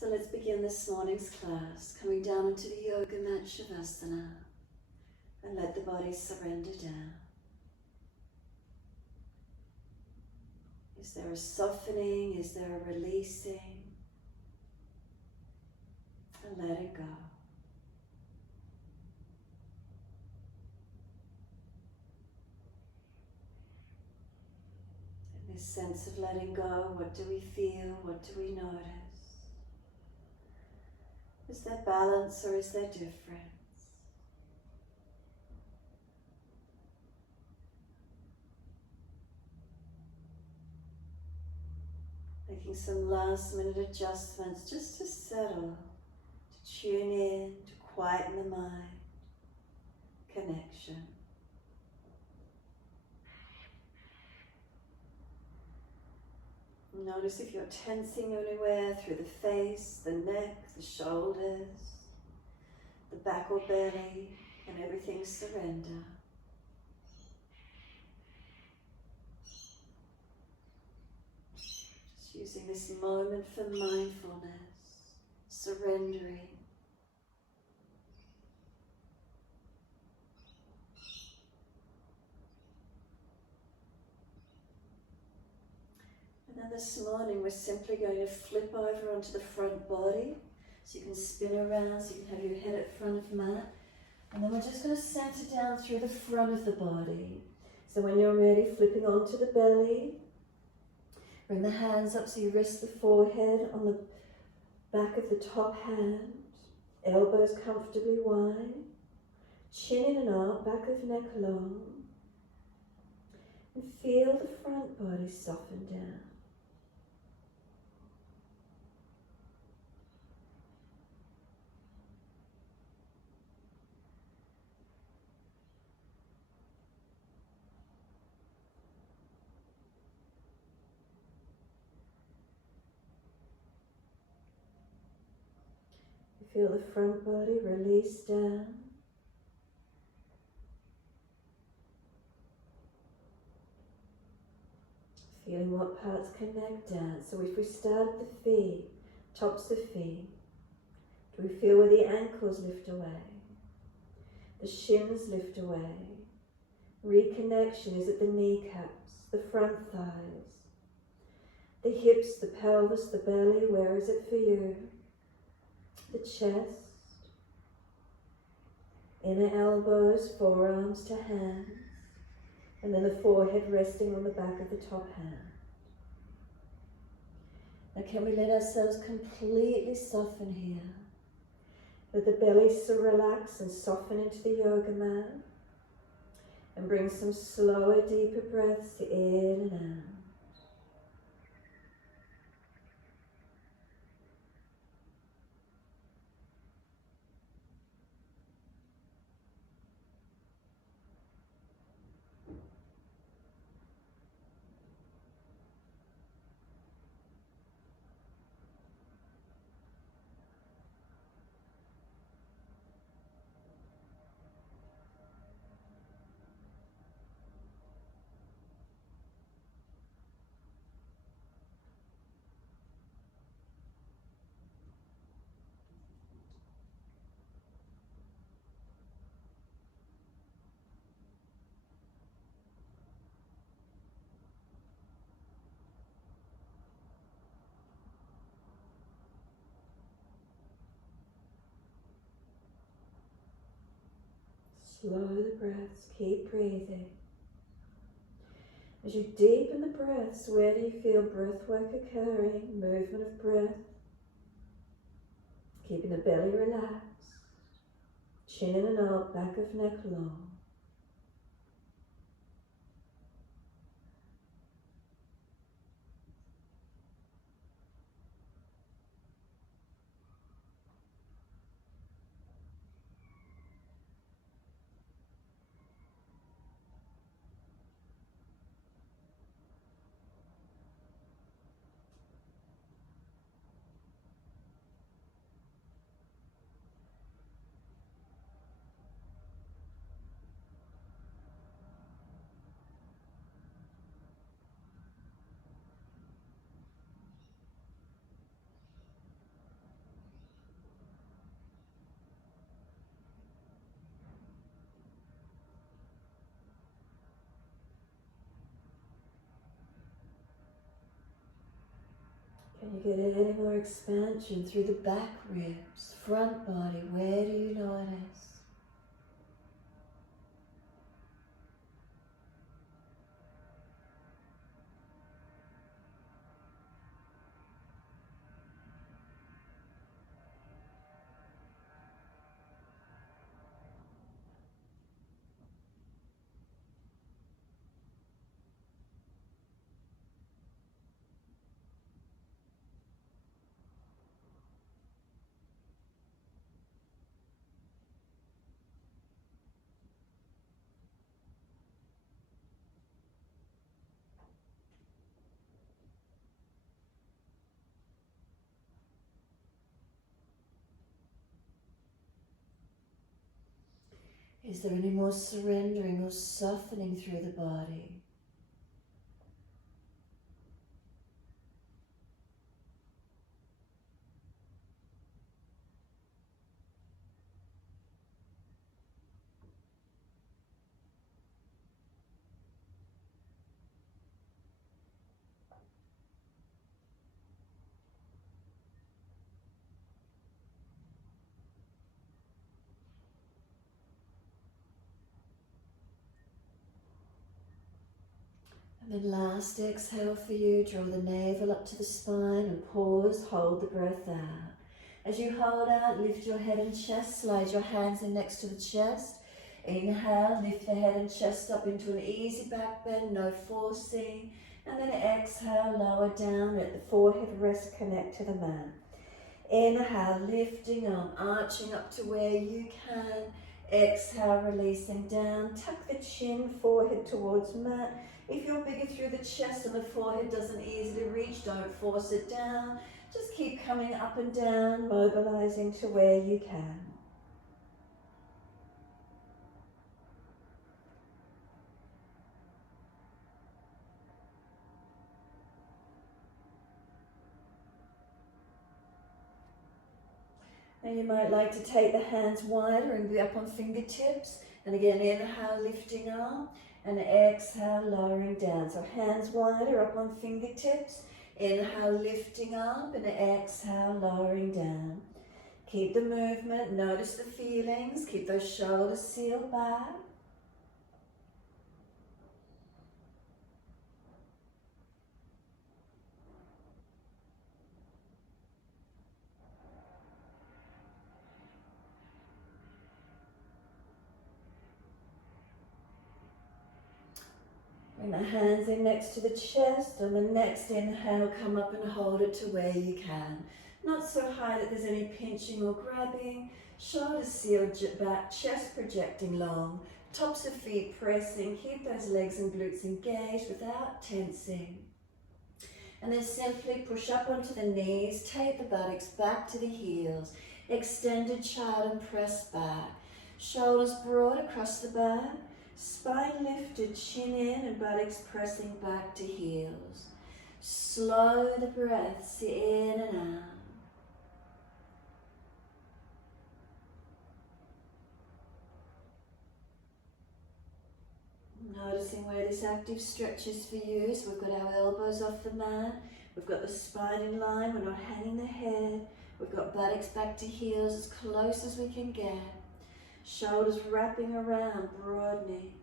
So let's begin this morning's class, coming down into the yoga mat Shavasana, and let the body surrender down. Is there a softening? Is there a releasing? And let it go. And this sense of letting go, what do we feel? What do we notice? Is there balance or is there difference? Making some last minute adjustments just to settle, to tune in, to quieten the mind, connection. Notice if you're tensing anywhere through the face, the neck, the shoulders, the back or belly, and everything surrender. Just using this moment for mindfulness, surrendering. And then this morning we're simply going to flip over onto the front body. So you can spin around, so you can have your head at front of mat. And then we're just going to center down through the front of the body. So when you're ready, flipping onto the belly. Bring the hands up so you rest the forehead on the back of the top hand. Elbows comfortably wide. Chin in and out, back of neck long. And feel the front body soften down. Feel the front body release down. Feeling what parts connect down. So if we start at the feet, tops of feet, do we feel where the ankles lift away? The shins lift away. Reconnection is at the kneecaps, the front thighs, the hips, the pelvis, the belly. Where is it for you? The chest, inner elbows, forearms to hands, and then the forehead resting on the back of the top hand. Now can we let ourselves completely soften here? Let the belly relax and soften into the yoga mat, and bring some slower, deeper breaths in and out. Slow the breaths, keep breathing. As you deepen the breaths, where do you feel breath work occurring? Movement of breath. Keeping the belly relaxed. Chin in and out, back of neck long. Can you get any more expansion through the back ribs, front body? Where do you notice? Is there any more surrendering or softening through the body? And then last exhale for you, draw the navel up to the spine and pause, hold the breath out. As you hold out, lift your head and chest, slide your hands in next to the chest. Inhale, lift the head and chest up into an easy back bend, no forcing. And then exhale, lower down, let the forehead rest, connect to the mat. Inhale, lifting up, arching up to where you can. Exhale, releasing down. Tuck the chin, forehead towards mat. If you're bigger through the chest and the forehead doesn't easily reach, don't force it down. Just keep coming up and down, mobilizing to where you can. Now you might like to take the hands wider and be up on fingertips. And again, inhale, lifting up. And exhale, lowering down. So hands wider, up on fingertips. Inhale, lifting up, and exhale, lowering down. Keep the movement, notice the feelings, keep those shoulders sealed back. Bring the hands in next to the chest. On the next inhale, come up and hold it to where you can. Not so high that there's any pinching or grabbing. Shoulders sealed back, chest projecting long. Tops of feet pressing. Keep those legs and glutes engaged without tensing. And then simply push up onto the knees. Take the buttocks back to the heels. Extended child and press back. Shoulders broad across the back. Spine lifted, chin in and buttocks pressing back to heels. Slow the breaths in and out. Noticing where this active stretch is for you. So we've got our elbows off the mat. We've got the spine in line. We're not hanging the head. We've got buttocks back to heels as close as we can get. Shoulders wrapping around, broadening.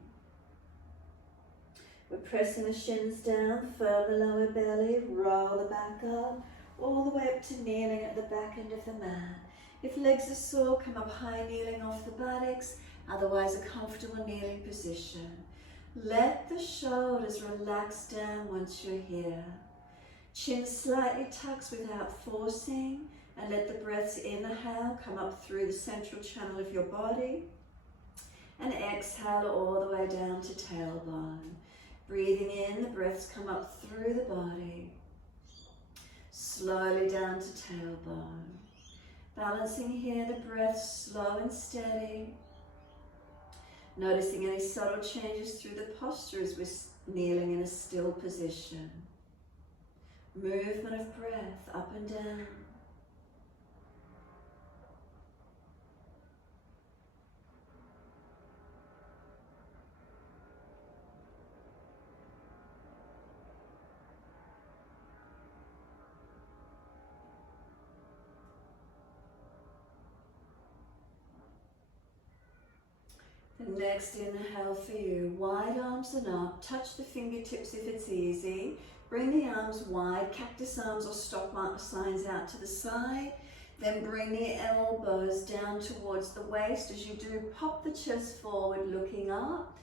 We're pressing the shins down, firm the lower belly, roll the back up, all the way up to kneeling at the back end of the mat. If legs are sore, come up high, kneeling off the buttocks, otherwise a comfortable kneeling position. Let the shoulders relax down once you're here. Chin slightly tucks without forcing, and let the breaths inhale come up through the central channel of your body, and exhale all the way down to tailbone. Breathing in, the breaths come up through the body, slowly down to tailbone. Balancing here, the breath slow and steady. Noticing any subtle changes through the posture as we're kneeling in a still position. Movement of breath up and down. Next inhale for you, wide arms and up, touch the fingertips if it's easy. Bring the arms wide, cactus arms or stop mark signs out to the side. Then bring the elbows down towards the waist. As you do, pop the chest forward, looking up.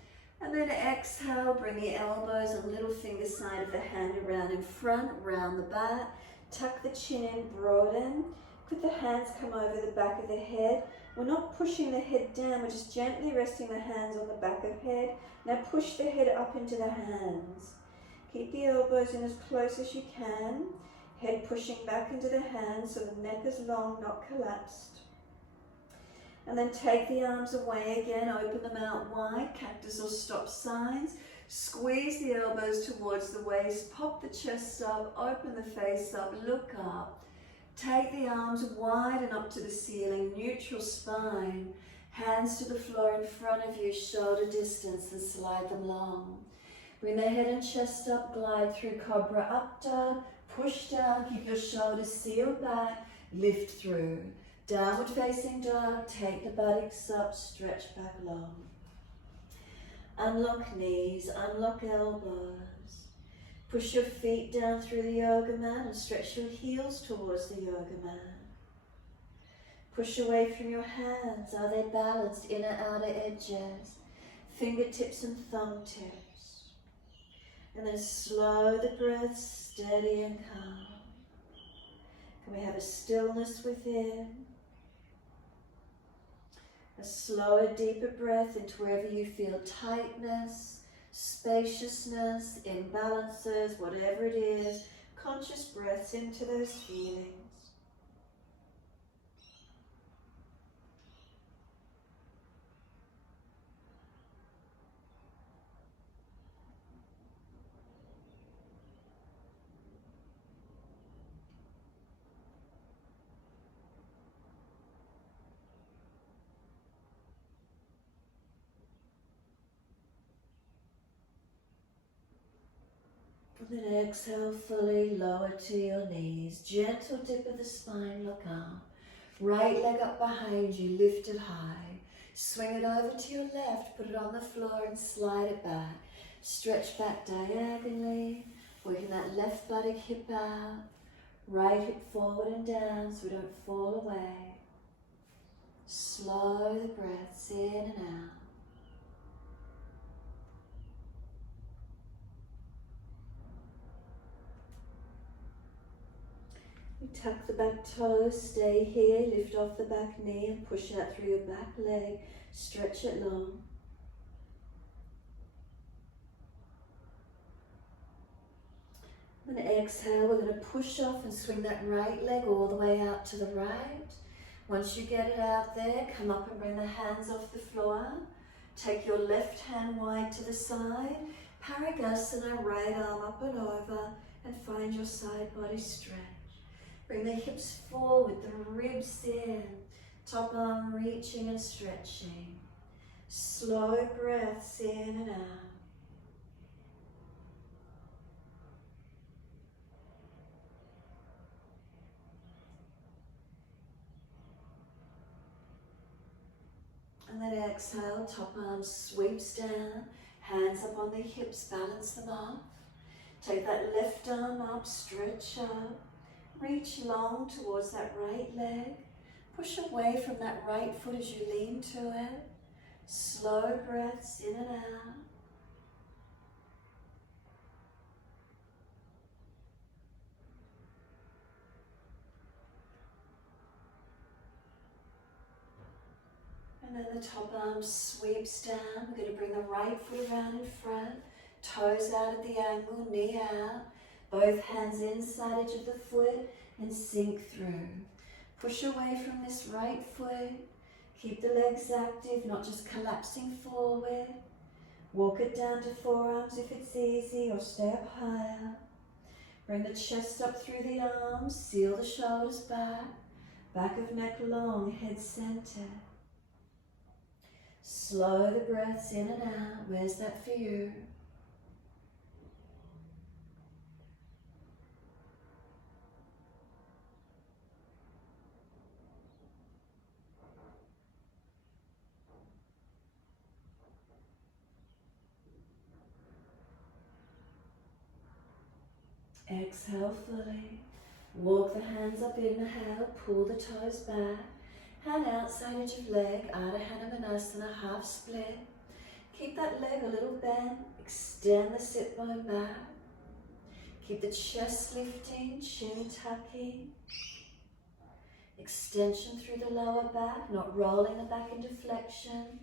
And then exhale, bring the elbows and little finger side of the hand around in front, round the back. Tuck the chin in, broaden. Could the hands come over the back of the head? We're not pushing the head down, we're just gently resting the hands on the back of the head. Now push the head up into the hands. Keep the elbows in as close as you can. Head pushing back into the hands so the neck is long, not collapsed. And then take the arms away again, open them out wide, cactus or stop signs. Squeeze the elbows towards the waist, pop the chest up, open the face up, look up. Take the arms wide and up to the ceiling, neutral spine. Hands to the floor in front of you, shoulder distance, and slide them long. Bring the head and chest up, glide through cobra, up dog, push down, keep your shoulders sealed back, lift through. Downward facing dog, take the buttocks up, stretch back long. Unlock knees, unlock elbows. Push your feet down through the yoga mat and stretch your heels towards the yoga mat. Push away from your hands. Are they balanced? Inner, outer edges. Fingertips and thumb tips. And then slow the breath, steady and calm. Can we have a stillness within? A slower, deeper breath into wherever you feel tightness, spaciousness, imbalances, whatever it is. Conscious breaths into those feelings. And then exhale fully, lower to your knees. Gentle dip of the spine, look up. Right leg up behind you, lift it high. Swing it over to your left, put it on the floor and slide it back. Stretch back diagonally, working that left buttock hip out. Right hip forward and down so we don't fall away. Slow the breaths in and out. Tuck the back toes, stay here, lift off the back knee and push out through your back leg, stretch it long. And exhale, we're going to push off and swing that right leg all the way out to the right. Once you get it out there, come up and bring the hands off the floor. Take your left hand wide to the side, Parigasana, right arm up and over, and find your side body stretch. Bring the hips forward, the ribs in, top arm reaching and stretching. Slow breaths in and out. And then exhale, top arm sweeps down, hands up on the hips, balance them off. Take that left arm up, stretch up. Reach long towards that right leg. Push away from that right foot as you lean to it. Slow breaths in and out. And then the top arm sweeps down. We're going to bring the right foot around in front. Toes out at the angle, knee out. Both hands inside edge of the foot and sink through. Push away from this right foot. Keep the legs active, not just collapsing forward. Walk it down to forearms if it's easy, or stay up higher. Bring the chest up through the arms, seal the shoulders back. Back of neck long, head center. Slow the breaths in and out. Where's that for you? Exhale fully. Walk the hands up, inhale, pull the toes back. Hand outside edge of leg, Ardha Hanumanasana, half split. Keep that leg a little bent, extend the sit bone back. Keep the chest lifting, chin tucking. Extension through the lower back, not rolling the back into flexion.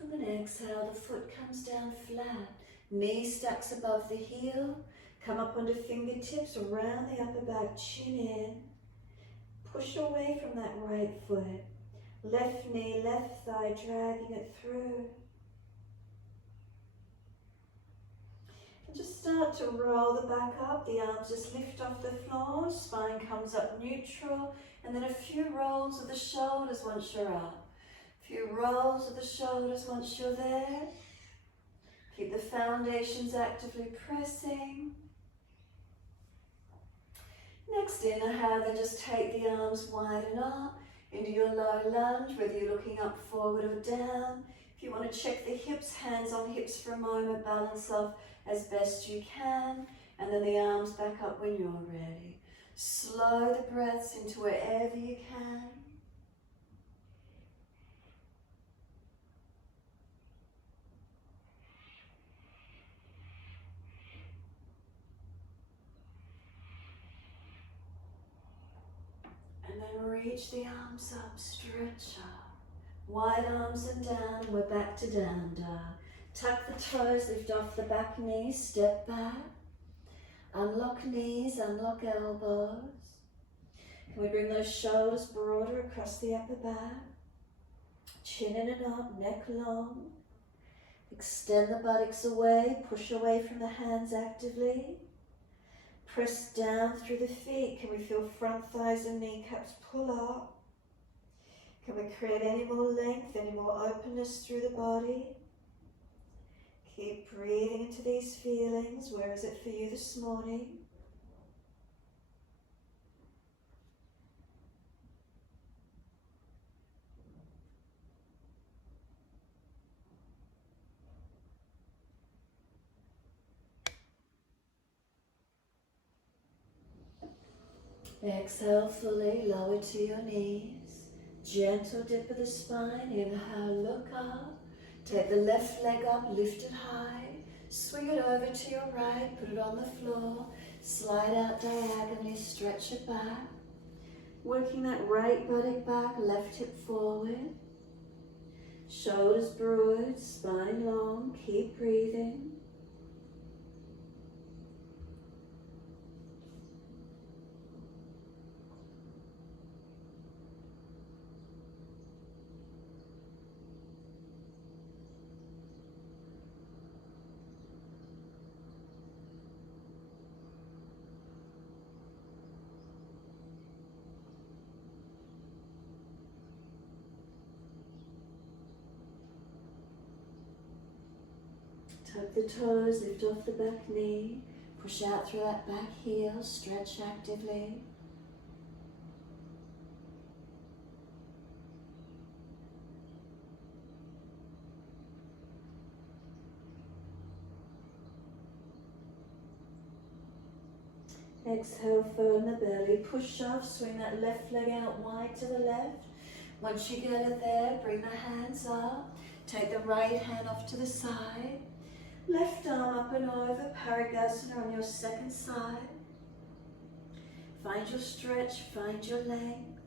And then exhale, the foot comes down flat. Knee stacks above the heel. Come up onto fingertips, around the upper back, chin in. Push away from that right foot. Left knee, left thigh, dragging it through. And just start to roll the back up. The arms just lift off the floor. Spine comes up neutral. And then a few rolls of the shoulders once you're up. Few rolls of the shoulders once you're there. Keep the foundations actively pressing. Next inhale, then just take the arms widen up into your low lunge, whether you're looking up, forward or down. If you want to check the hips, hands on hips for a moment, balance off as best you can, and then the arms back up when you're ready. Slow the breaths into wherever you can. And then reach the arms up, stretch up. Wide arms and down, we're back to down dog. Tuck the toes, lift off the back knees, step back. Unlock knees, unlock elbows. Can we bring those shoulders broader across the upper back? Chin in and up, neck long. Extend the buttocks away, push away from the hands actively. Press down through the feet. Can we feel front thighs and kneecaps pull up? Can we create any more length, any more openness through the body? Keep breathing into these feelings. Where is it for you this morning? Exhale fully, lower to your knees. Gentle dip of the spine. Inhale, look up. Take the left leg up, lift it high. Swing it over to your right, put it on the floor. Slide out diagonally, stretch it back. Working that right buttock back, left hip forward. Shoulders broad, spine long. Keep breathing. Tuck the toes, lift off the back knee, push out through that back heel, stretch actively. Exhale, firm the belly, push off, swing that left leg out wide to the left. Once you get it there, bring the hands up, take the right hand off to the side. Left arm up and over, Parigasana on your second side. Find your stretch, find your length.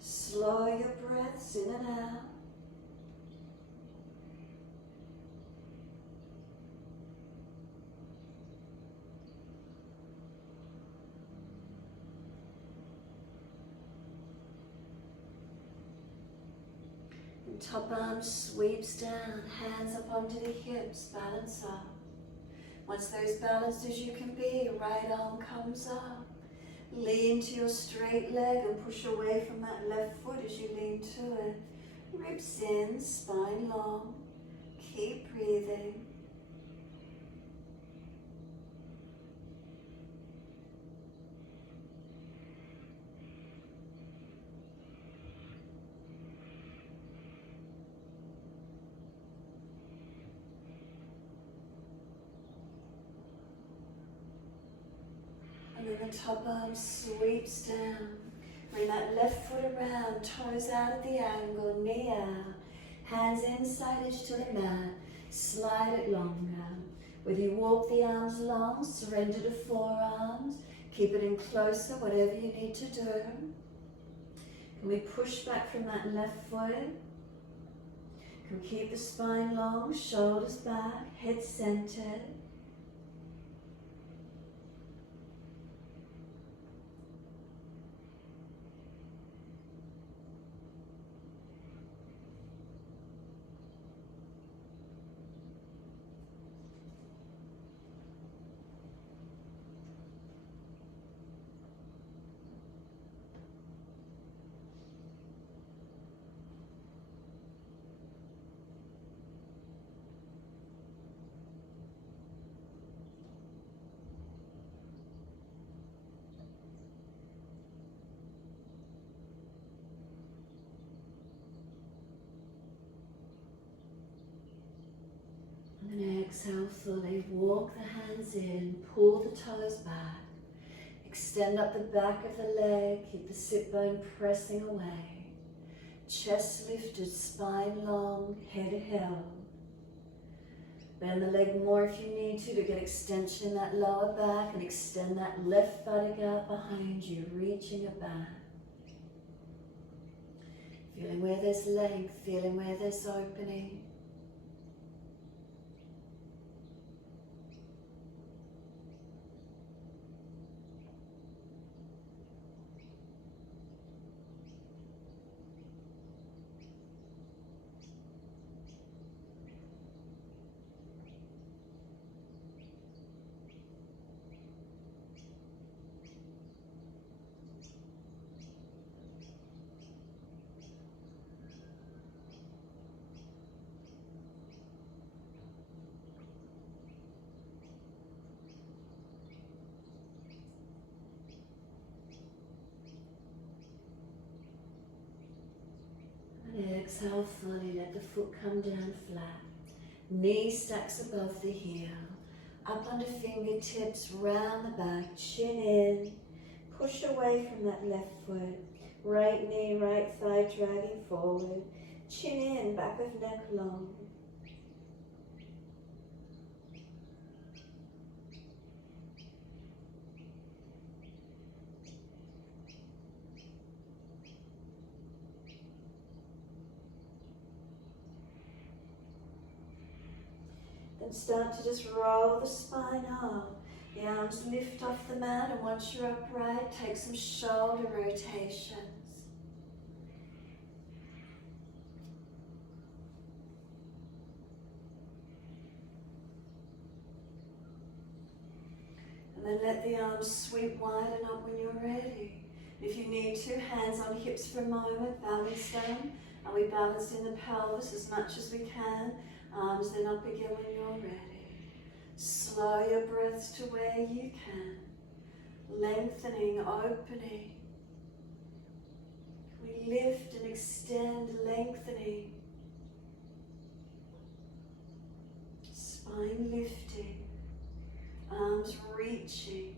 Slow your breaths in and out. Top arm sweeps down, hands up onto the hips, balance up. Once they're as balanced as you can be, right arm comes up. Lean to your straight leg and push away from that left foot as you lean to it. Ribs in, spine long. Keep breathing. And then the top arm sweeps down. Bring that left foot around, toes out at the angle, knee out. Hands inside edge to the mat, slide it longer. Whether you walk the arms long, surrender to forearms, keep it in closer, whatever you need to do. Can we push back from that left foot? Can we keep the spine long, shoulders back, head centered? And then exhale fully, walk the hands in, pull the toes back, extend up the back of the leg, keep the sit bone pressing away, chest lifted, spine long, head held. Bend the leg more if you need to get extension in that lower back, and extend that left buttock out behind you, reaching it back. Feeling where there's length, feeling where there's opening. Exhale fully, let the foot come down flat. Knee stacks above the heel. Up under fingertips, round the back, chin in. Push away from that left foot. Right knee, right thigh dragging forward. Chin in, back of neck long. Then start to just roll the spine up. The arms lift off the mat, and once you're upright, take some shoulder rotations. And then let the arms sweep widen up when you're ready. If you need to, hands on hips for a moment, balance them. And we balance in the pelvis as much as we can. Arms then up again when you're ready. Slow your breaths to where you can. Lengthening, opening. We lift and extend, lengthening. Spine lifting. Arms reaching.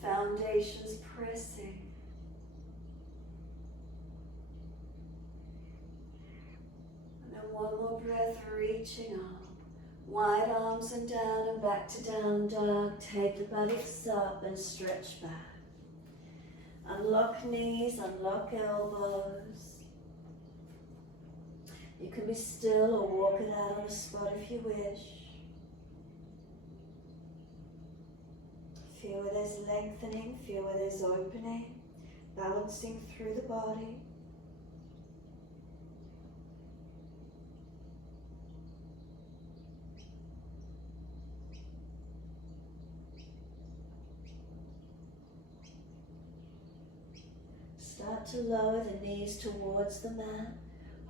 Foundations pressing. One more breath, reaching up. Wide arms and down and back to down dog. Take the buttocks up and stretch back. Unlock knees, unlock elbows. You can be still or walk it out on the spot if you wish. Feel where there's lengthening, feel where there's opening. Balancing through the body. Start to lower the knees towards the mat.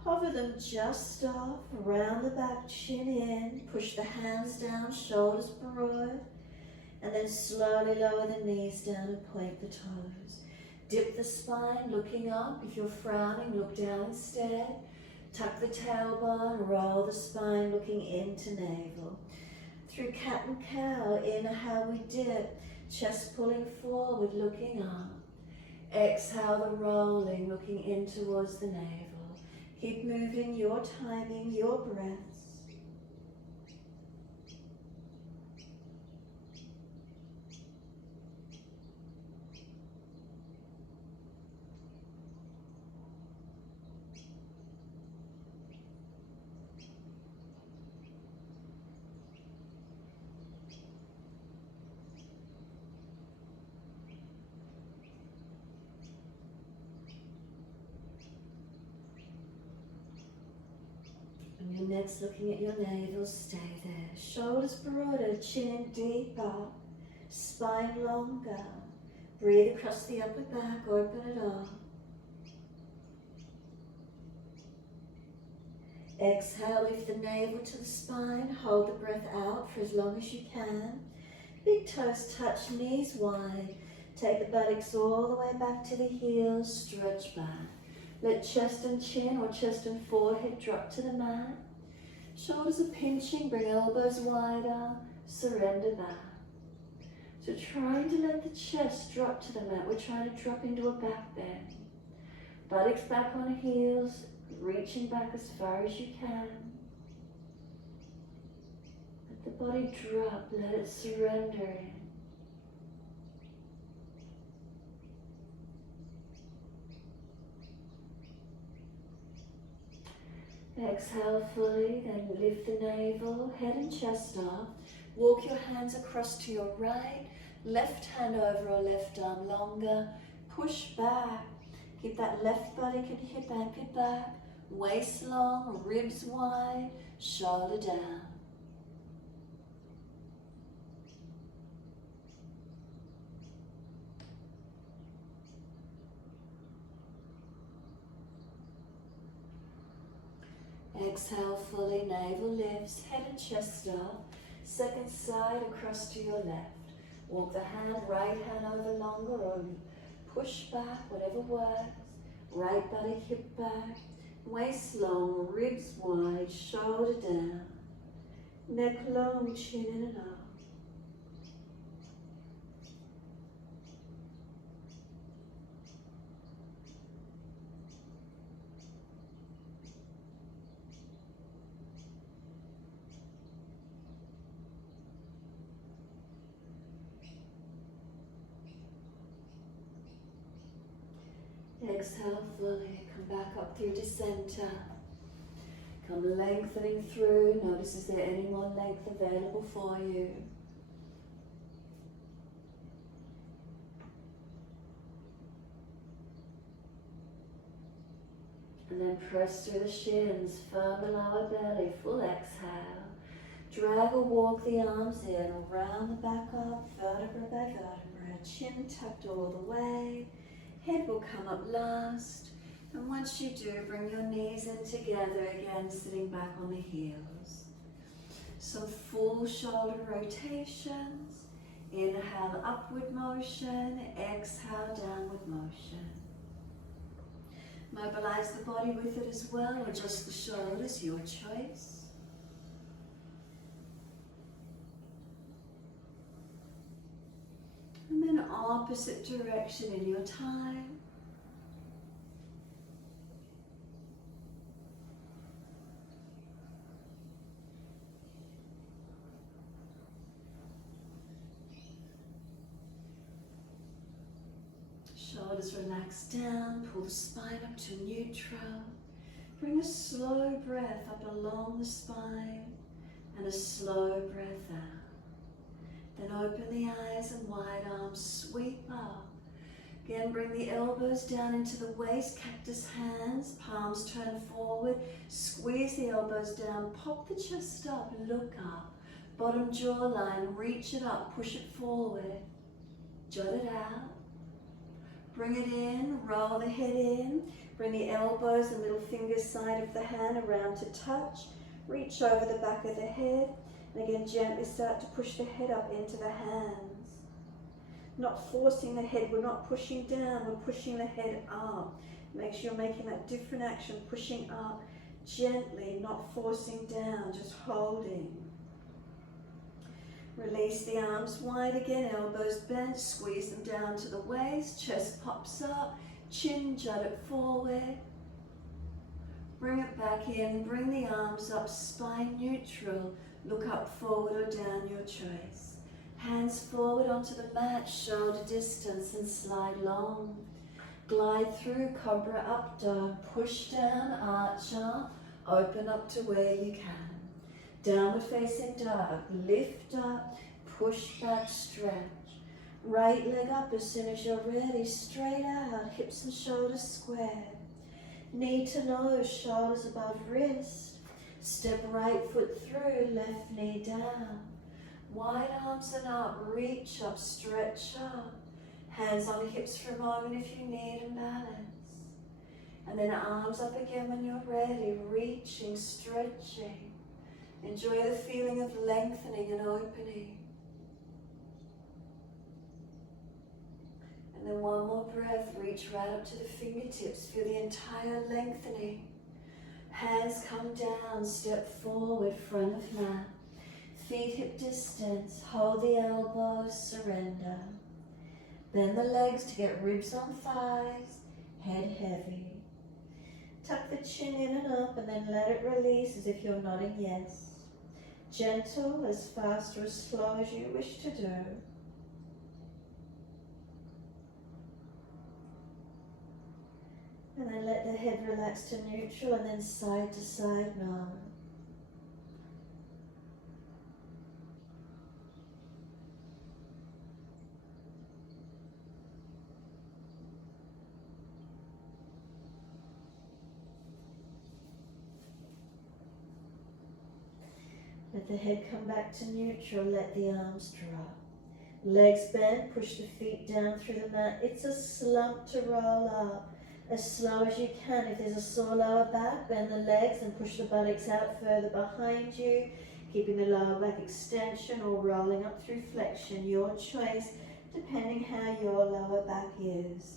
Hover them just off, round the back, chin in, push the hands down, shoulders broad, and then slowly lower the knees down and point the toes. Dip the spine, looking up. If you're frowning, look down instead. Tuck the tailbone, roll the spine, looking into navel. Through cat and cow, inhale we dip, chest pulling forward, looking up. Exhale the rolling, looking in towards the navel. Keep moving, your timing, your breaths. And your next, looking at your navel, stay there. Shoulders broader, chin in deeper, spine longer. Breathe across the upper back, open it up. Exhale, lift the navel to the spine, hold the breath out for as long as you can. Big toes touch, knees wide. Take the buttocks all the way back to the heels, stretch back. Let chest and chin or chest and forehead drop to the mat. Shoulders are pinching, bring elbows wider, surrender back. So trying to let the chest drop to the mat, we're trying to drop into a back bend. Buttocks back on heels, reaching back as far as you can. Let the body drop, let it surrender in. Exhale fully, then lift the navel, head and chest up. Walk your hands across to your right, left hand over or left arm longer. Push back. Keep that left buttock and hip anchored back. Waist long, ribs wide, shoulder down. Exhale fully, navel lifts, head and chest up. Second side across to your left. Walk the right hand over longer or push back, whatever works. Right buttock, hip back. Waist long, ribs wide, shoulder down. Neck long, chin in and up. Exhale fully, come back up through to center. Come lengthening through. Notice, is there any more length available for you? And then press through the shins, firm the lower belly, full exhale. Drag or walk the arms in, around the back up, vertebra by vertebra, chin tucked all the way. Head will come up last, and once you do, bring your knees in together again, sitting back on the heels. Some full shoulder rotations. Inhale, upward motion. Exhale, downward motion. Mobilize the body with it as well, or just the shoulders, your choice. And then opposite direction in your time. Shoulders relax down, pull the spine up to neutral. Bring a slow breath up along the spine and a slow breath out. Then open the eyes and wide arms, sweep up. Again, bring the elbows down into the waist, cactus hands, palms turn forward. Squeeze the elbows down, pop the chest up, look up. Bottom jawline, reach it up, push it forward. Jut it out. Bring it in, roll the head in, bring the elbows and middle fingers side of the hand around to touch, reach over the back of the head, and again gently start to push the head up into the hands. Not forcing the head, we're not pushing down, we're pushing the head up. Make sure you're making that different action, pushing up gently, not forcing down, just holding. Release the arms wide again, elbows bent, squeeze them down to the waist, chest pops up, chin jut it forward. Bring it back in, bring the arms up, spine neutral, look up, forward or down, your choice. Hands forward onto the mat, shoulder distance and slide long. Glide through, cobra up dog, push down, arch up, open up to where you can. Downward facing dog, lift up, push back, stretch. Right leg up as soon as you're ready, straight out, hips and shoulders square. Knee to nose, shoulders above wrist. Step right foot through, left knee down. Wide arms and up, reach up, stretch up. Hands on the hips for a moment if you need and balance. And then arms up again when you're ready, reaching, stretching. Enjoy the feeling of lengthening and opening. And then one more breath, reach right up to the fingertips, feel the entire lengthening. Hands come down, step forward, front of mat. Feet hip distance, hold the elbows, surrender. Bend the legs to get ribs on thighs, head heavy. Tuck the chin in and up and then let it release as if you're nodding yes. Gentle, as fast or as slow as you wish to do. And then let the head relax to neutral and then side to side nod. Let the head come back to neutral, let the arms drop. Legs bent, push the feet down through the mat. It's a slump to roll up. As slow as you can. If there's a sore lower back, bend the legs and push the buttocks out further behind you, keeping the lower back extension or rolling up through flexion, your choice, depending how your lower back is.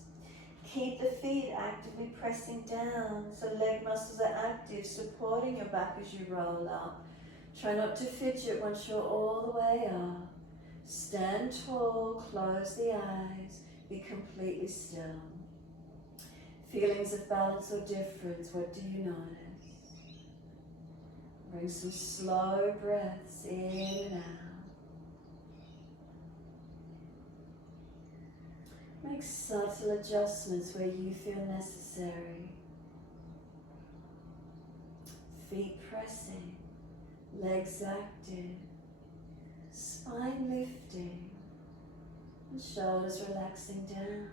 Keep the feet actively pressing down so leg muscles are active, supporting your back as you roll up. Try not to fidget once you're all the way up. Stand tall, close the eyes, be completely still. Feelings of balance or difference, what do you notice? Bring some slow breaths in and out. Make subtle adjustments where you feel necessary. Feet pressing, legs active, spine lifting, and shoulders relaxing down.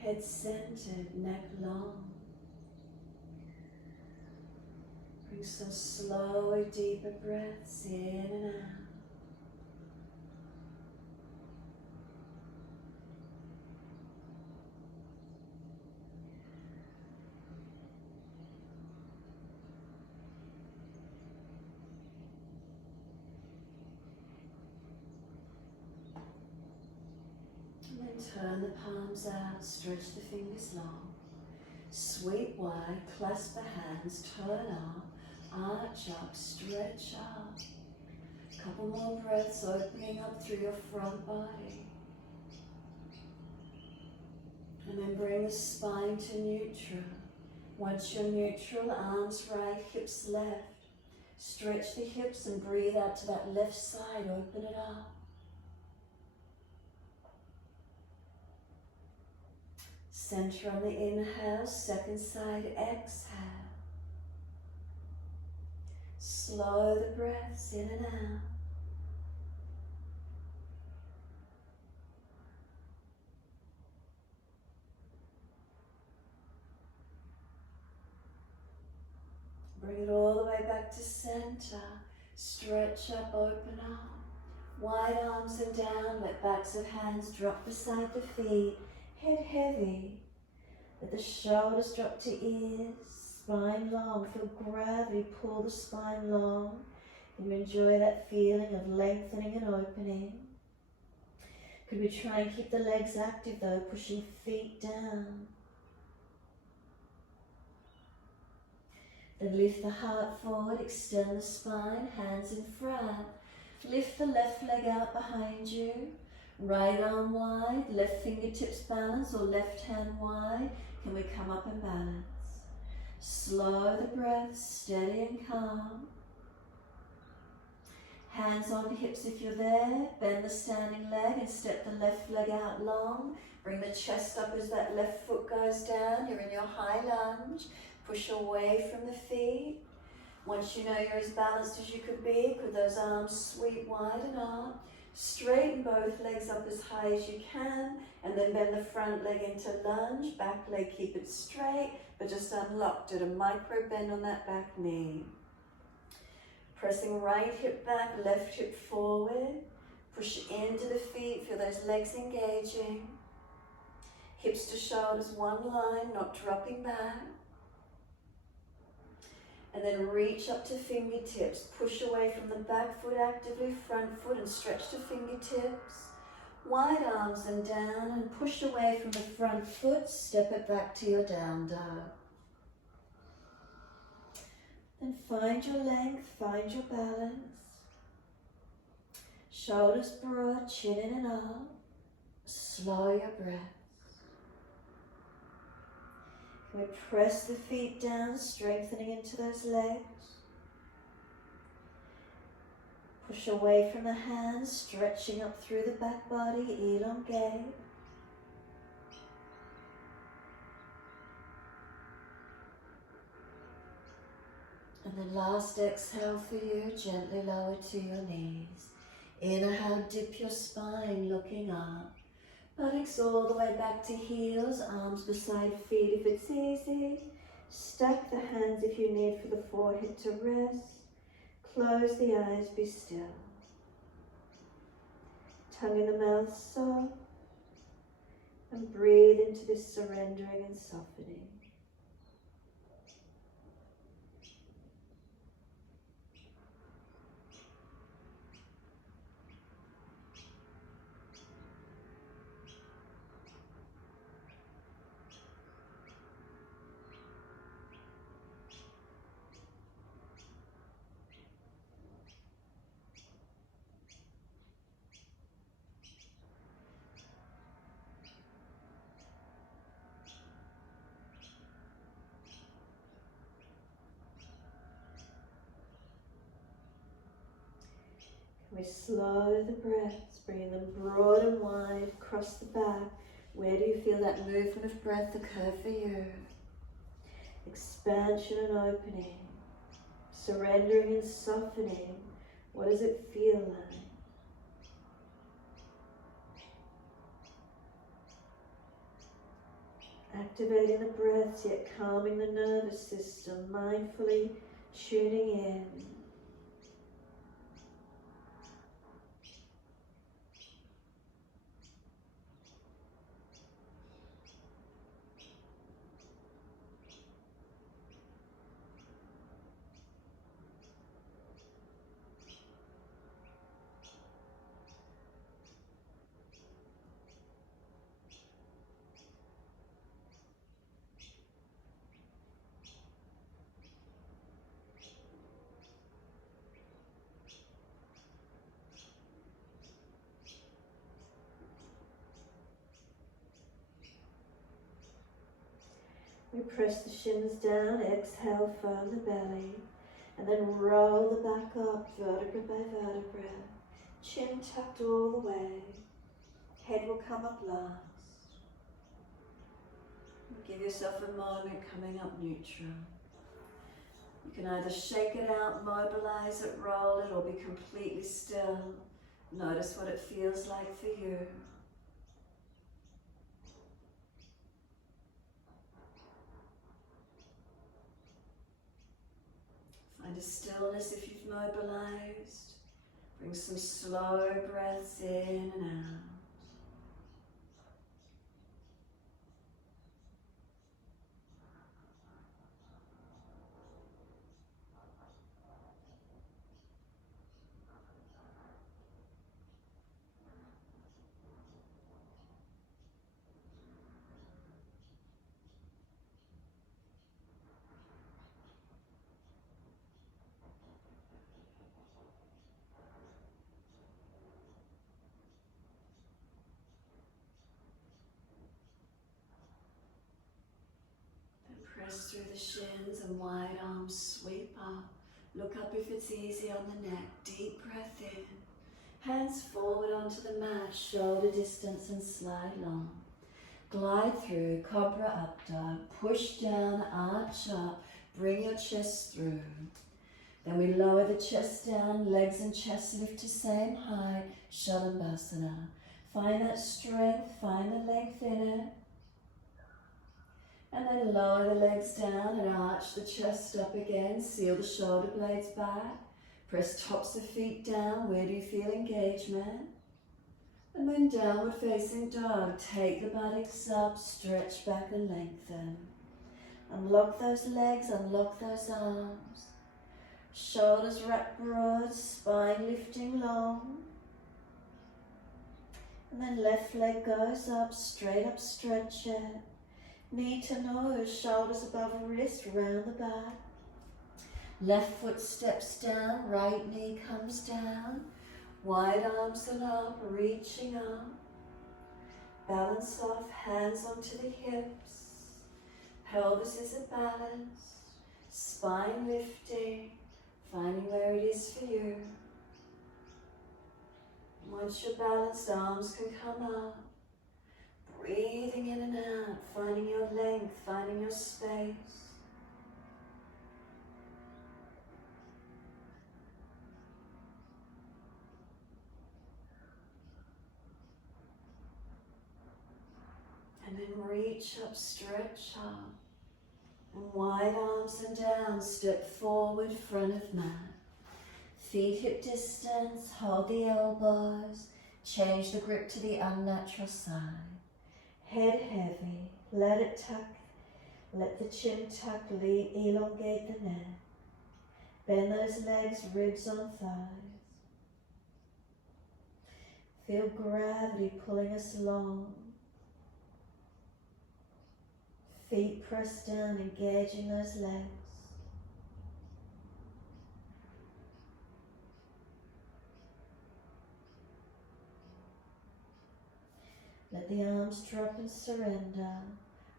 Head centered, neck long. Bring some slower, deeper breaths in and out. Turn the palms out, stretch the fingers long. Sweep wide, clasp the hands, turn up, arch up, stretch up. Couple more breaths, opening up through your front body. And then bring the spine to neutral. Once you're neutral, arms right, hips left. Stretch the hips and breathe out to that left side, open it up. Center on the inhale, second side, exhale. Slow the breaths in and out. Bring it all the way back to center. Stretch up, open up. Wide arms and down, let backs of hands drop beside the feet. head heavy. Let the shoulders drop to ears, spine long. Feel gravity pull the spine long. And you enjoy that feeling of lengthening and opening. Could we try and keep the legs active though, pushing feet down. Then lift the heart forward, extend the spine, hands in front. Lift the left leg out behind you. Right arm wide, left fingertips balance or left hand wide. Can we come up and balance? Slow the breath, steady and calm. Hands on hips if you're there. Bend the standing leg and step the left leg out long. Bring the chest up as that left foot goes down. You're in your high lunge. Push away from the feet. Once you know you're as balanced as you could be, could those arms sweep wide and up. Straighten both legs up as high as you can, and then bend the front leg into lunge. Back leg, keep it straight, but just unlocked at a micro bend on that back knee. Pressing right hip back, left hip forward. Push into the feet, feel those legs engaging. Hips to shoulders, one line, not dropping back. And then reach up to fingertips. Push away from the back foot actively, front foot, and stretch to fingertips. Wide arms and down, and push away from the front foot. Step it back to your down dog. Then find your length, find your balance. Shoulders broad, chin in and up. Slow your breath. We press the feet down, strengthening into those legs. Push away from the hands, stretching up through the back body, elongate. And then last exhale for you, gently lower to your knees. Inhale, dip your spine, looking up. Buttocks all the way back to heels, arms beside feet if it's easy. Stack the hands if you need for the forehead to rest. Close the eyes, be still. Tongue in the mouth soft. And breathe into this surrendering and softening. We slow the breaths, bringing them broad and wide across the back. Where do you feel that movement of breath occur for you? Expansion and opening, surrendering and softening. What does it feel like? Activating the breaths, yet calming the nervous system, mindfully tuning in. We press the shins down, exhale, firm the belly, and then roll the back up, vertebra by vertebra. Chin tucked all the way. Head will come up last. Give yourself a moment coming up neutral. You can either shake it out, mobilize it, roll it, or be completely still. Notice what it feels like for you. Find a stillness if you've mobilized. Bring some slow breaths in and out. shins and wide arms sweep up. Look up if it's easy on the neck. Deep breath in. Hands forward onto the mat, shoulder distance and slide long. Glide through, cobra up dog. Push down, arch up. Bring your chest through. Then we lower the chest down, legs and chest lift to same height. Shalabhasana. Find that strength, find the length in it. And then lower the legs down and arch the chest up again. Seal the shoulder blades back. Press tops of feet down. Where do you feel engagement? And then downward facing dog. Take the buttocks up, stretch back and lengthen. Unlock those legs, unlock those arms. Shoulders wrapped broad, spine lifting long. And then left leg goes up, straight up, stretch it. Knee to nose, shoulders above wrist, round the back. Left foot steps down, right knee comes down. Wide arms and up, reaching up. Balance off, hands onto the hips. Pelvis is at balance. Spine lifting, finding where it is for you. Once you're balanced, arms can come up. Breathing in and out, finding your length, finding your space. And then reach up, stretch up. And wide arms and down, step forward, front of mat. Feet hip distance, hold the elbows. Change the grip to the unnatural side. Head heavy, let it tuck, let the chin tuck, elongate the neck. Bend those legs, ribs on thighs. Feel gravity pulling us along. Feet pressed down, engaging those legs. Let the arms drop and surrender.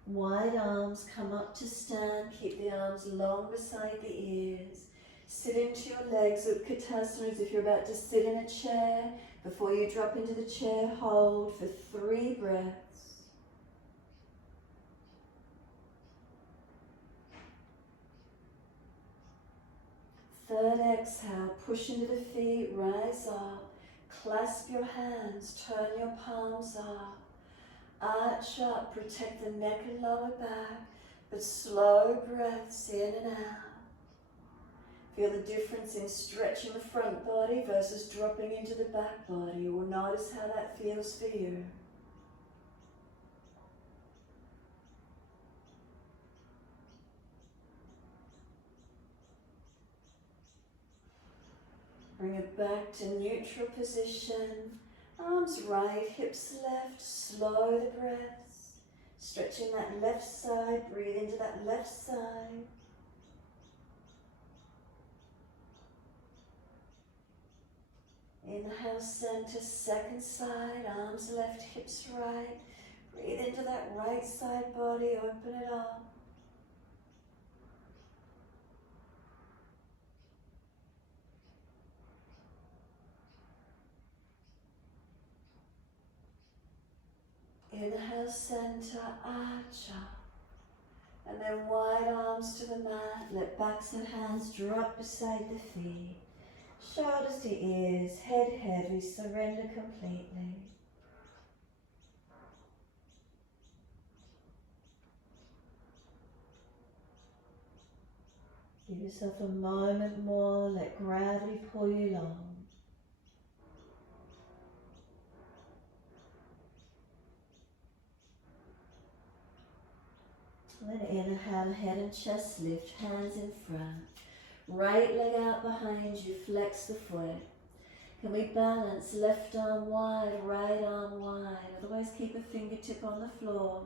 Wide arms come up to stand. Keep the arms long beside the ears. Sit into your legs, Utkatasana, as if you're about to sit in a chair. Before you drop into the chair, hold for 3 breaths. Third exhale, push into the feet, rise up. Clasp your hands, turn your palms up. Arch up, protect the neck and lower back, but slow breaths in and out. Feel the difference in stretching the front body versus dropping into the back body. You will notice how that feels for you. Bring it back to neutral position. Arms right, hips left, slow the breaths. Stretching that left side, breathe into that left side. Inhale, center, second side, arms left, hips right. Breathe into that right side body, open it up. Inhale, center, arch up. And then wide arms to the mat. Let backs and hands drop beside the feet. Shoulders to ears, head heavy, surrender completely. Give yourself a moment more, let gravity pull you along. Then inhale, head and chest lift, hands in front. Right leg out behind you, flex the foot. Can we balance left arm wide, right arm wide? Otherwise keep a fingertip on the floor.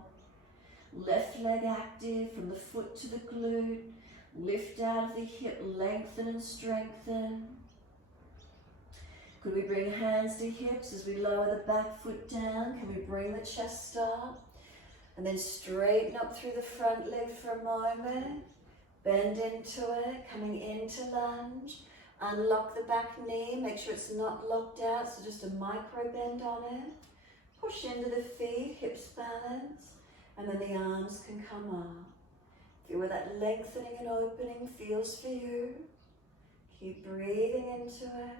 Left leg active from the foot to the glute. Lift out of the hip, lengthen and strengthen. Could we bring hands to hips as we lower the back foot down? Can we bring the chest up? And then straighten up through the front leg for a moment. Bend into it, coming into lunge. Unlock the back knee, make sure it's not locked out, so just a micro bend on it. Push into the feet, hips balance, and then the arms can come up. Feel where that lengthening and opening feels for you. Keep breathing into it.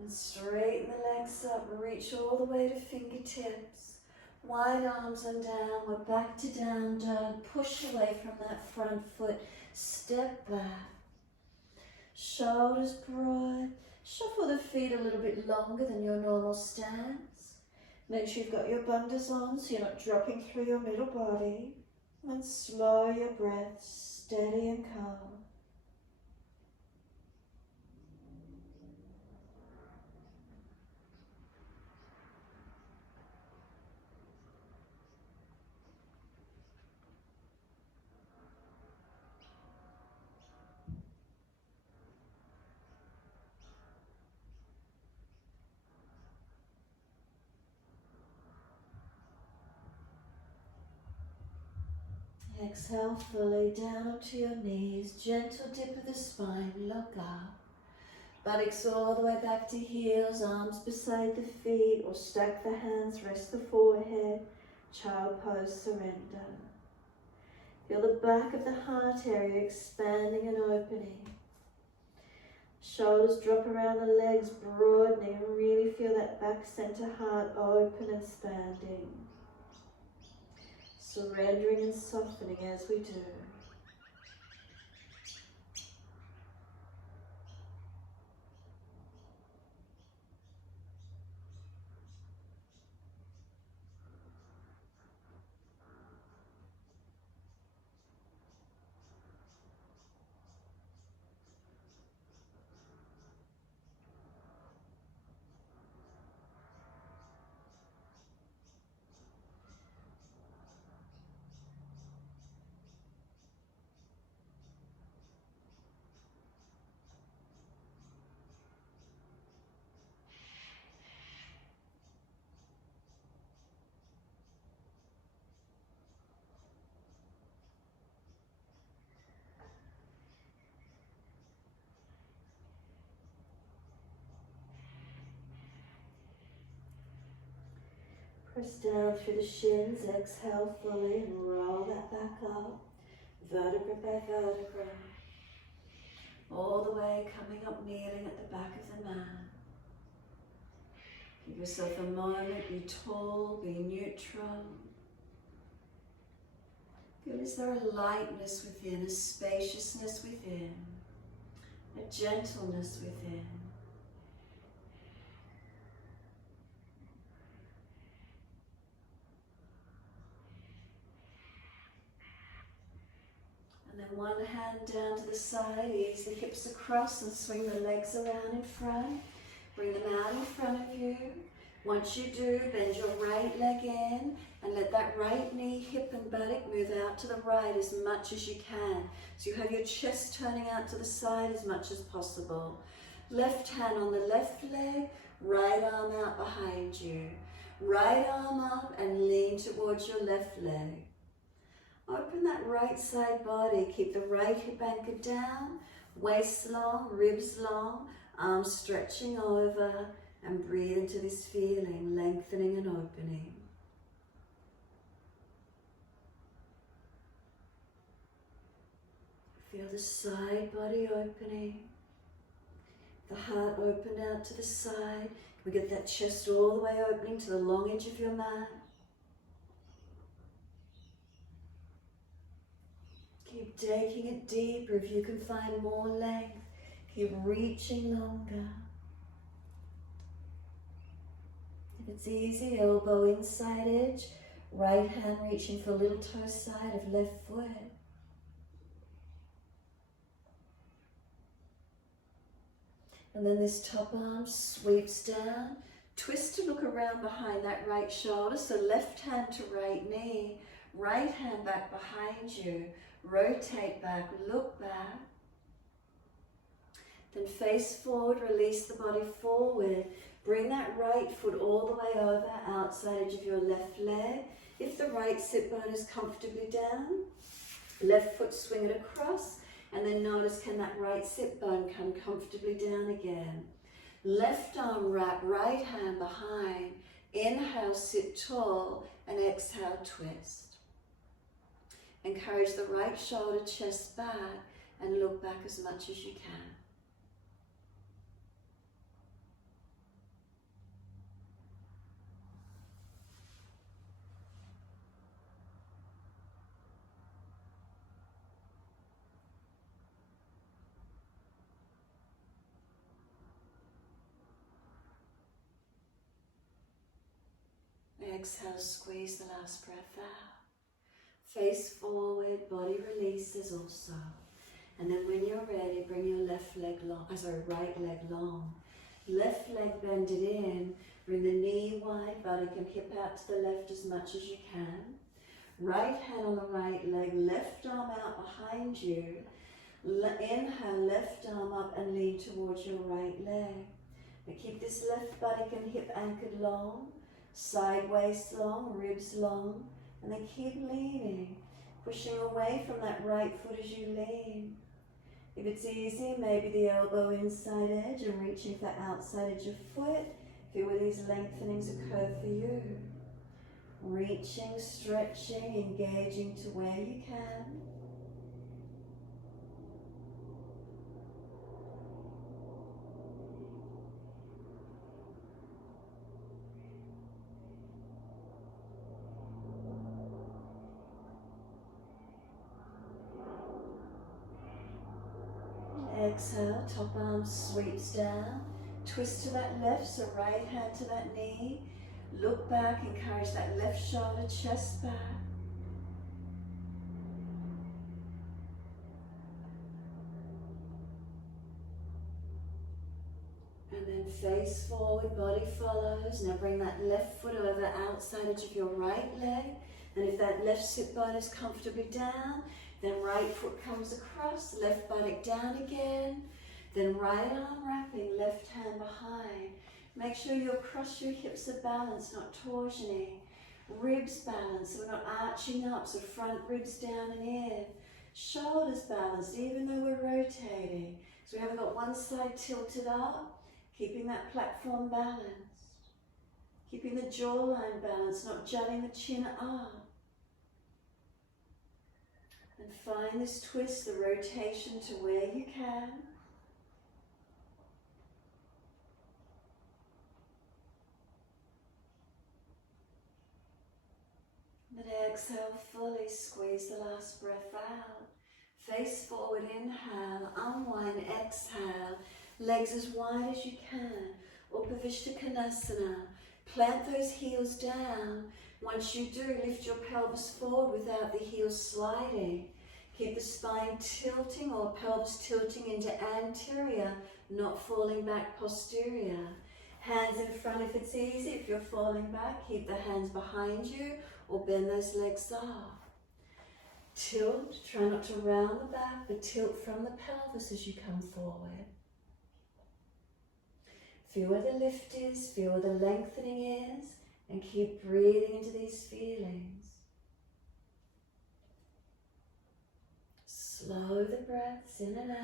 And straighten the legs up, reach all the way to fingertips. Wide arms and downward, back to down dog. Push away from that front foot. Step back. Shoulders broad. Shuffle the feet a little bit longer than your normal stance. Make sure you've got your bandhas on so you're not dropping through your middle body. And slow your breath, steady and calm. Exhale fully down onto your knees, gentle dip of the spine, look up. Buttocks all the way back to heels, arms beside the feet, or stack the hands, rest the forehead, child pose, surrender. Feel the back of the heart area expanding and opening. Shoulders drop around the legs, broadening, and really feel that back center heart open and expanding. Surrendering and softening as we do. Press down through the shins, exhale fully and roll that back up, vertebra by vertebra. All the way coming up, kneeling at the back of the mat. Give yourself a moment, be tall, be neutral. Feel, is there a lightness within, a spaciousness within, a gentleness within? And then one hand down to the side, ease the hips across and swing the legs around in front. Bring them out in front of you. Once you do, bend your right leg in and let that right knee, hip and buttock move out to the right as much as you can. So you have your chest turning out to the side as much as possible. Left hand on the left leg, right arm out behind you. Right arm up and lean towards your left leg. Open that right side body, keep the right hip anchored down, waist long, ribs long, arms stretching over, and breathe into this feeling, lengthening and opening. Feel the side body opening, the heart opened out to the side. We get that chest all the way opening to the long edge of your mat. Keep taking it deeper if you can find more length. Keep reaching longer. If it's easy, elbow inside edge, right hand reaching for little toe side of left foot. And then this top arm sweeps down, Twist to look around behind that right shoulder, so left hand to right knee, right hand back behind you, rotate back, look back. Then face forward, release the body forward. Bring that right foot all the way over, outside edge of your left leg. If the right sit bone is comfortably down, left foot swing it across, and then notice, can that right sit bone come comfortably down again. Left arm wrap, right hand behind. Inhale, sit tall, and exhale, twist. Encourage the right shoulder, chest back, and look back as much as you can. Exhale, squeeze the last breath out. Face forward, body releases also. And then when you're ready, bring your right leg long. Left leg bended in, bring the knee wide, body can hip out to the left as much as you can. Right hand on the right leg, left arm out behind you. Inhale, left arm up and lean towards your right leg. Now keep this left body and hip anchored long, sideways long, ribs long, and then keep leaning, pushing away from that right foot as you lean. If it's easy, maybe the elbow inside edge and reaching for outside edge of foot. Feel where these lengthenings occur for you. Reaching, stretching, engaging to where you can. Exhale, top arm sweeps down. Twist to that left, so right hand to that knee. Look back, encourage that left shoulder, chest back. And then face forward, body follows. Now bring that left foot over outside edge of your right leg. And if that left sit bone is comfortably down, then right foot comes across, left buttock down again. Then right arm wrapping, left hand behind. Make sure you across your hips are balanced, not torsioning. Ribs balanced, so we're not arching up, so front ribs down and in. Shoulders balanced, even though we're rotating. So we haven't got one side tilted up, keeping that platform balanced. Keeping the jawline balanced, not jutting the chin up. And find this twist, the rotation to where you can. Then exhale fully, squeeze the last breath out. Face forward, inhale, unwind, exhale. Legs as wide as you can. Upavishta Konasana. Plant those heels down. Once you do, lift your pelvis forward without the heels sliding. Keep the spine tilting or pelvis tilting into anterior, not falling back posterior. Hands in front if it's easy. If you're falling back, keep the hands behind you or bend those legs off. Tilt, try not to round the back, but tilt from the pelvis as you come forward. Feel where the lift is, feel where the lengthening is, and keep breathing into these feelings. Slow the breaths in and out.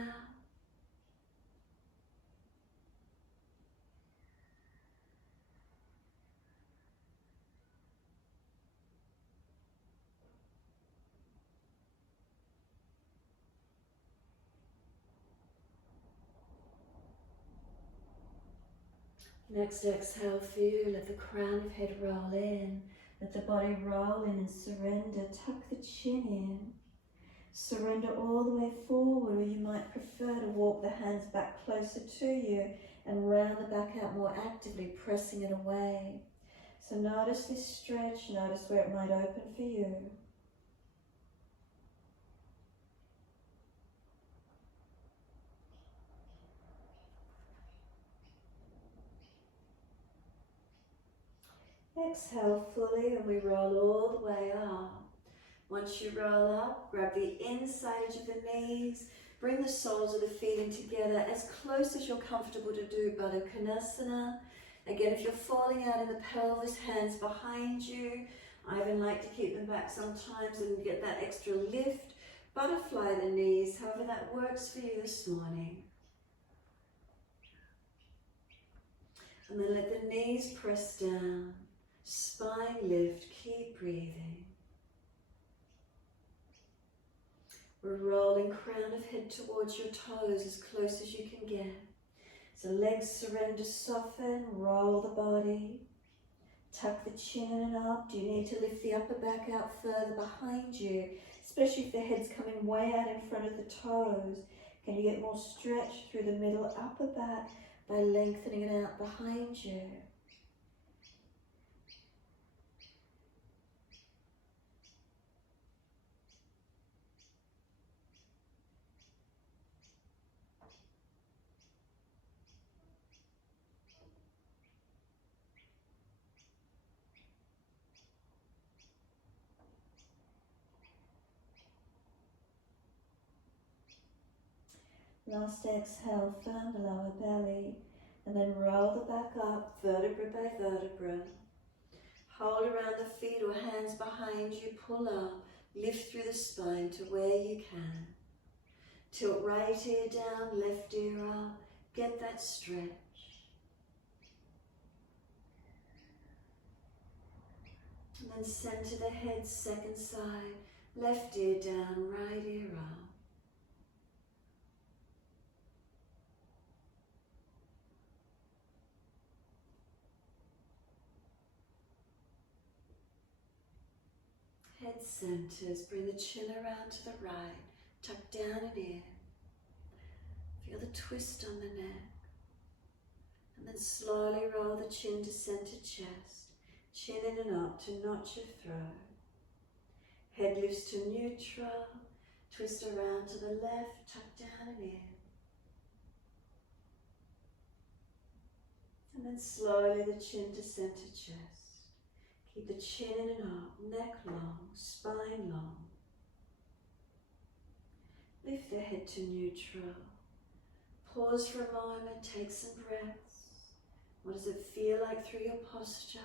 Next exhale for you, let the crown of head roll in. Let the body roll in and surrender. Tuck the chin in. Surrender all the way forward, or you might prefer to walk the hands back closer to you and round the back out more actively, pressing it away. So notice this stretch, notice where it might open for you. Exhale fully and we roll all the way up. Once you roll up, grab the inside edge of the knees, bring the soles of the feet in together as close as you're comfortable to do Baddha Konasana. Again, if you're falling out in the pelvis, hands behind you. I even like to keep them back sometimes and get that extra lift. Butterfly the knees, however that works for you this morning. And then let the knees press down, spine lift, keep breathing. We're rolling crown of head towards your toes as close as you can get. So legs surrender, soften, roll the body. Tuck the chin in and up. Do you need to lift the upper back out further behind you? Especially if the head's coming way out in front of the toes. Can you get more stretch through the middle upper back by lengthening it out behind you? Last exhale, firm the lower belly, and then roll the back up, vertebra by vertebra. Hold around the feet or hands behind you, pull up, lift through the spine to where you can. Tilt right ear down, left ear up, get that stretch. And then center the head, second side, left ear down, right ear up. Head centers, bring the chin around to the right, tuck down and in. Feel the twist on the neck. And then slowly roll the chin to center chest, chin in and up to notch your throat. Head lifts to neutral, twist around to the left, tuck down and in. And then slowly the chin to center chest. Keep the chin in and up, neck long, spine long. Lift the head to neutral. Pause for a moment, take some breaths. What does it feel like through your posture?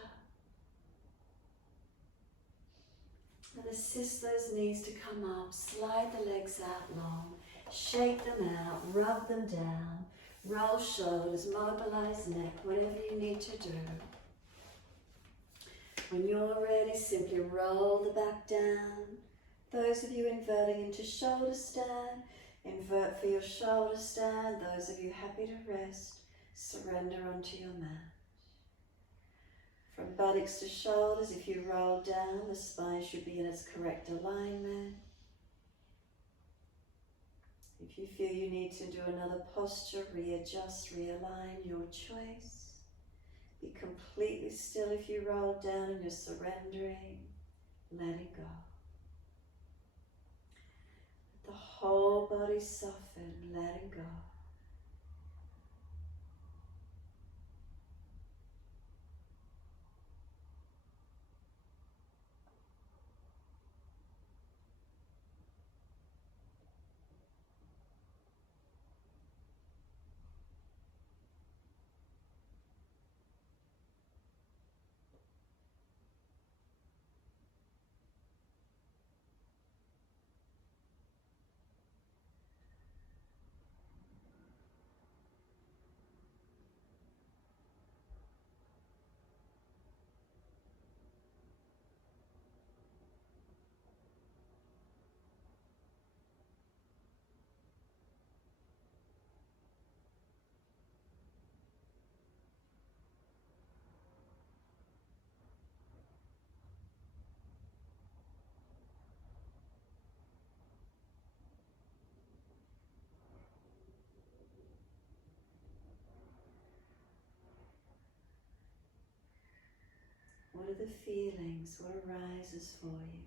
And assist those knees to come up, slide the legs out long, shake them out, rub them down, roll shoulders, mobilize neck, whatever you need to do. When you're ready, simply roll the back down. Those of you inverting into shoulder stand, invert for your shoulder stand. Those of you happy to rest, surrender onto your mat. From buttocks to shoulders, if you roll down, the spine should be in its correct alignment. If you feel you need to do another posture, readjust, realign, your choice. Be completely still if you roll down and you're surrendering, letting go. Let the whole body soften, letting go. What are the feelings? What arises for you?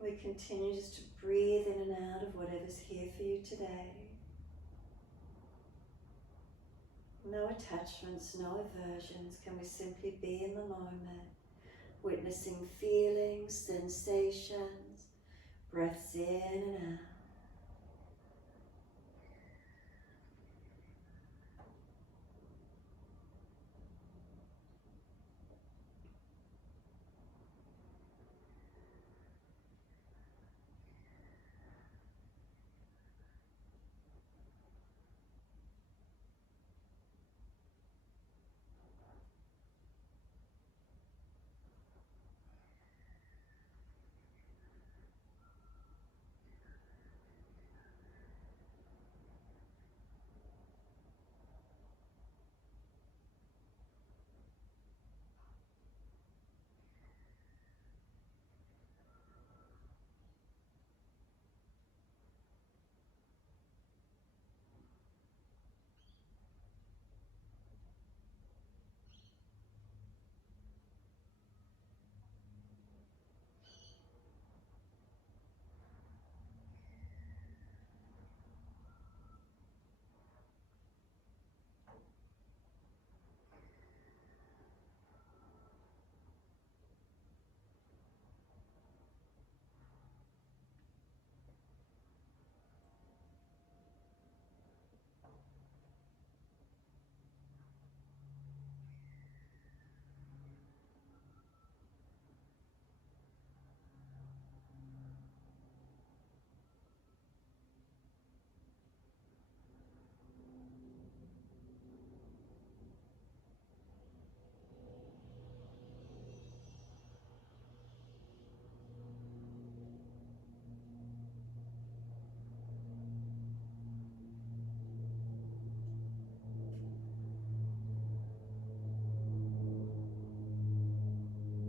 We continue just to breathe in and out of whatever's here for you today. No attachments, no aversions. Can we simply be in the moment, witnessing feelings, sensations, breaths in and out.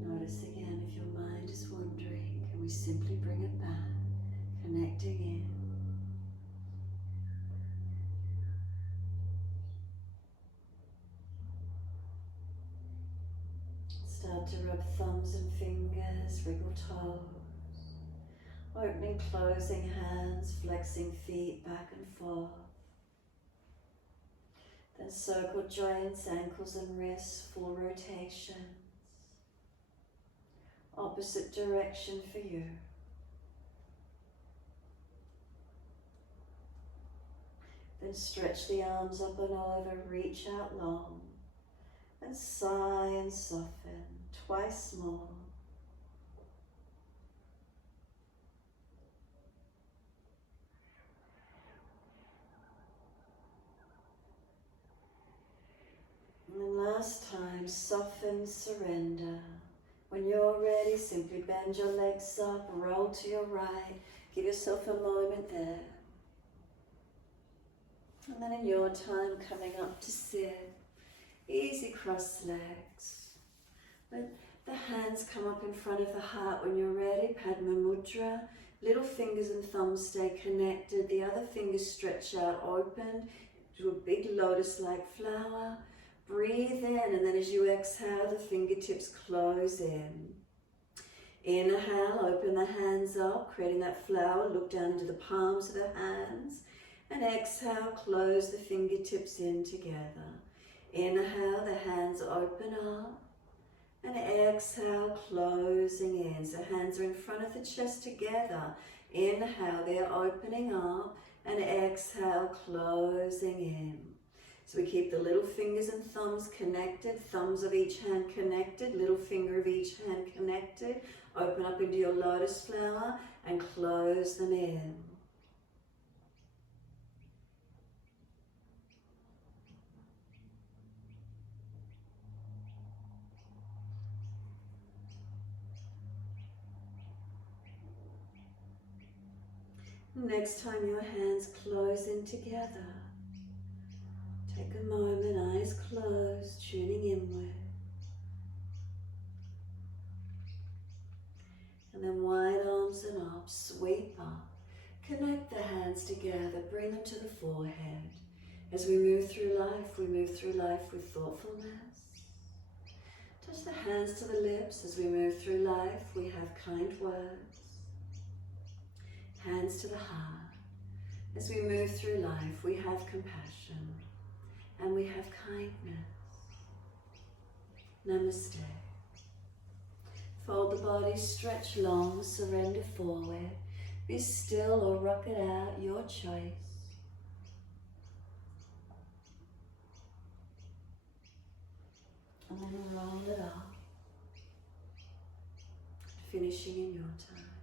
Notice again if your mind is wandering, can we simply bring it back, connecting in. Start to rub thumbs and fingers, wriggle toes, opening, closing hands, flexing feet back and forth. Then circle joints, ankles and wrists, full rotations. Opposite direction for you. Then stretch the arms up and over, reach out long, and sigh and soften, twice more. And then last time, soften, surrender. When you're ready, simply bend your legs up, roll to your right, give yourself a moment there. And then in your time, coming up to sit, easy cross legs. Let the hands come up in front of the heart when you're ready, Padma Mudra. Little fingers and thumbs stay connected, the other fingers stretch out, open to a big lotus-like flower. Breathe in, and then as you exhale, the fingertips close in. Inhale, open the hands up, creating that flower, look down into the palms of the hands. And exhale, close the fingertips in together. Inhale, the hands open up. And exhale, closing in. So hands are in front of the chest together. Inhale, they're opening up. And exhale, closing in. So we keep the little fingers and thumbs connected, thumbs of each hand connected, little finger of each hand connected. Open up into your lotus flower and close them in. Next time your hands close in together, take a moment, eyes closed, tuning inward. And then wide arms and up, sweep up. Connect the hands together, bring them to the forehead. As we move through life with thoughtfulness. Touch the hands to the lips. As we move through life, we have kind words. Hands to the heart. As we move through life, we have compassion. and we have kindness. Namaste. Fold the body, stretch long, surrender forward. Be still or rock it out, your choice. And then roll it off, finishing in your time.